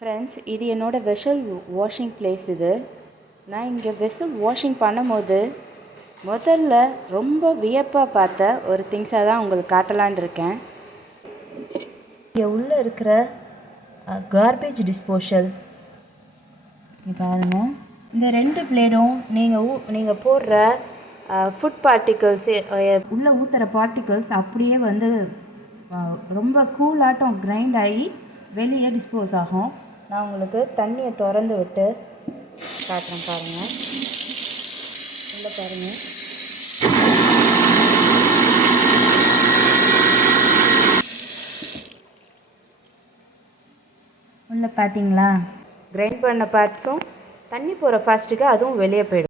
Friends, இது என்னோடய vessel washing place. இது நான் இங்கே வெசல் வாஷிங் பண்ணும்போது முதல்ல ரொம்ப வியப்பாக பார்த்த ஒரு திங்ஸாக தான் உங்களுக்கு காட்டலான் இருக்கேன். இங்கே உள்ளே இருக்கிற கார்பேஜ் டிஸ்போஷல் பாருங்கள். இந்த 2 பிளேடும் நீங்கள் போடுற ஃபுட் பார்ட்டிகல்ஸு உள்ளே ஊற்றுற பார்ட்டிகல்ஸ் அப்படியே வந்து ரொம்ப கூலாட்டம் கிரைண்ட் ஆகி வெளியே டிஸ்போஸ் ஆகும். நான் உங்களுக்கு தண்ணியை திறந்து விட்டு காட்டுறேன் பாருங்கள். உள்ளே பாருங்கள். உள்ளே பார்த்தீங்களா, கிரைண்ட் பண்ண பார்ட்ஸும் தண்ணி போகிற ஃபாஸ்ட்டுக்கு அதுவும் வெளியே போயிடும்.